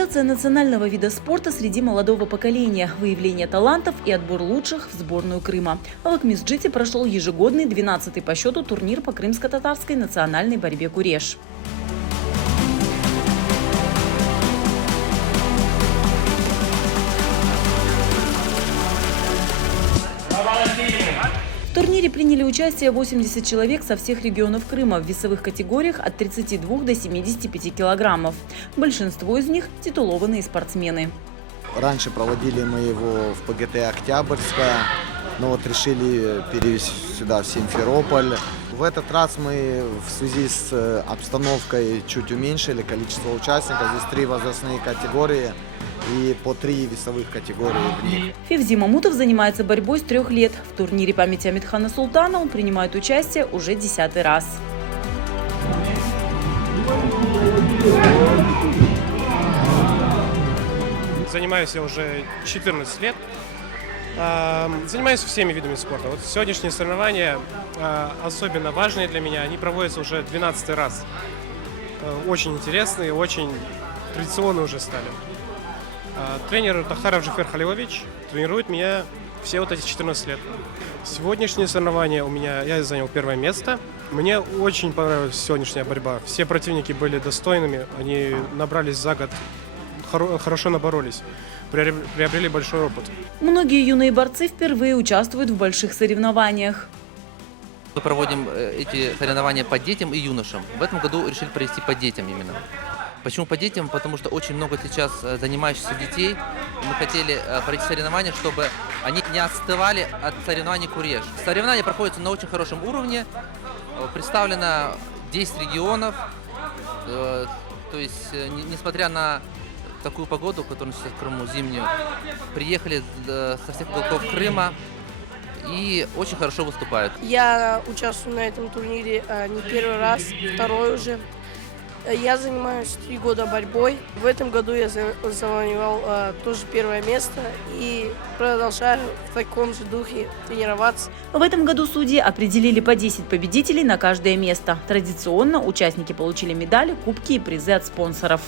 Популяризация национального вида спорта среди молодого поколения, выявление талантов и отбор лучших в сборную Крыма. В Акмисджите прошел ежегодный 12-й по счету турнир по крымско-татарской национальной борьбе «Куреш». В турнире приняли участие 80 человек со всех регионов Крыма в весовых категориях от 32 до 75 килограммов. Большинство из них – титулованные спортсмены. Раньше проводили мы его в ПГТ «Октябрьская», но вот решили перевести сюда, в Симферополь. В этот раз мы в связи с обстановкой чуть уменьшили количество участников. Здесь 3 возрастные категории и по 3 весовых категории в них. Февзи Мамутов занимается борьбой с 3 лет. В турнире памяти Амитхана Султана он принимает участие уже 10-й раз. Занимаюсь я уже 14 лет. Занимаюсь всеми видами спорта. Вот сегодняшние соревнования особенно важные для меня. Они проводятся уже 12-й раз. Очень интересные, очень традиционные уже стали. Тренер Тахтаров Джафер Халилович тренирует меня все вот эти 14 лет. Сегодняшние соревнования я занял 1 место. Мне очень понравилась сегодняшняя борьба. Все противники были достойными, они набрались за год, хорошо наборолись, приобрели большой опыт. Многие юные борцы впервые участвуют в больших соревнованиях. Мы проводим эти соревнования по детям и юношам. В этом году решили провести по детям именно. Почему по детям? Потому что очень много сейчас занимающихся детей. Мы хотели провести соревнования, чтобы они не отставали от соревнований «Куреш». Соревнования проходятся на очень хорошем уровне. Представлено 10 регионов. То есть, несмотря на такую погоду, которая сейчас в Крыму, зимнюю, приехали со всех уголков Крыма и очень хорошо выступают. Я участвую на этом турнире не 1-й раз, 2-й уже. Я занимаюсь 3 года борьбой. В этом году я завоевал тоже 1 место и продолжаю в таком же духе тренироваться. В этом году судьи определили по 10 победителей на каждое место. Традиционно участники получили медали, кубки и призы от спонсоров.